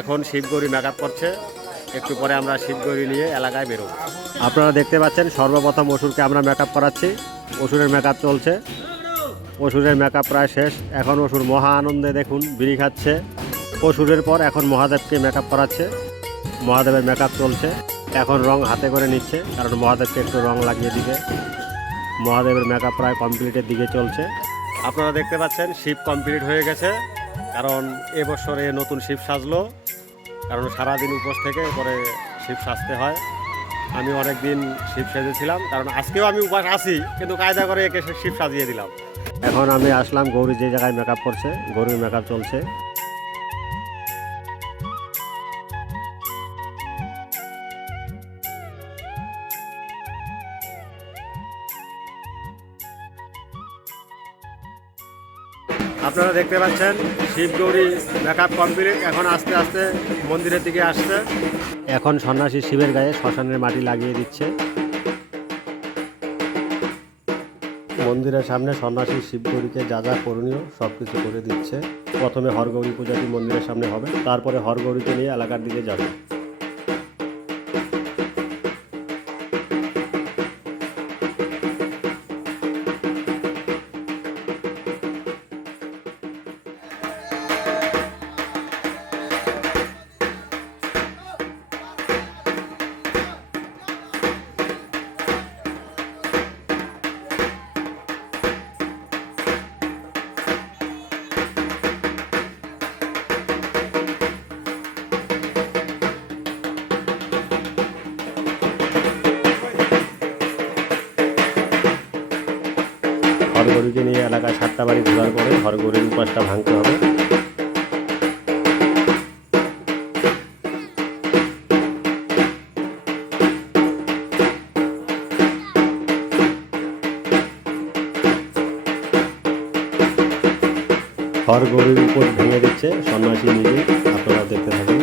এখন শিবগৌরী মেকআপ করছে একটু পরে আমরা শিবগৌরী নিয়ে এলাকায় বেরোব। আপনারা দেখতে পাচ্ছেন, সর্বপ্রথম অসুরকে আমরা মেকআপ করাচ্ছি। অসুরের মেকআপ চলছে। অসুরের মেকআপ প্রায় শেষ। এখন অসুর মহা আনন্দে দেখুন, বিড়ি খাচ্ছে। অসুরের পর এখন মহাদেবকে মেকআপ করাচ্ছে। মহাদেবের মেকআপ চলছে। এখন রং হাতে করে নিচ্ছে, কারণ মহাদেবকে একটু রং লাগিয়ে দিবে। মহাদেবের মেকআপ প্রায় কমপ্লিটের দিকে চলছে। আপনারা দেখতে পাচ্ছেন, শিব কমপ্লিট হয়ে গেছে। কারণ এবছরে নতুন শিব সাজলো, কারণ সারাদিন উপোস থেকে পরে শিব সাজতে হয়। আমি অনেক দিন শিব সেজেছিলাম, কারণ আজকেও আমি উপাস আছি, কিন্তু কায়দা করে একে শিব সাজিয়ে দিলাম। এখন আমি আসলাম, গৌরী যে জায়গায় মেকআপ করছে, গৌরীর মেকআপ চলছে। আপনারা দেখতে পাচ্ছেন শিব গৌরী মেকআপ কমপ্লিট এখন আস্তে আস্তে মন্দিরের দিকে আসছে। এখন সন্ন্যাসী শিবের গায়ে শ্মশানের মাটি লাগিয়ে দিচ্ছে। মন্দিরের সামনে সন্ন্যাসী শিবগৌরীকে যা যা করণীয় সব কিছু করে দিচ্ছে। প্রথমে হরগৌরী পূজাটি মন্দিরের সামনে হবে, তারপরে হরগৌরীকে নিয়ে এলাকার দিকে যাবে। হরগৌরীকে নিয়ে এলাকায় সাতটা বাড়ি ঘোরার পরে হরগৌরীর উপাসটা ভাঙতে হবে। হরগৌরীর উপর ভেঙে দিচ্ছে সন্ন্যাসী নিজে আপনারা দেখতে থাকুন।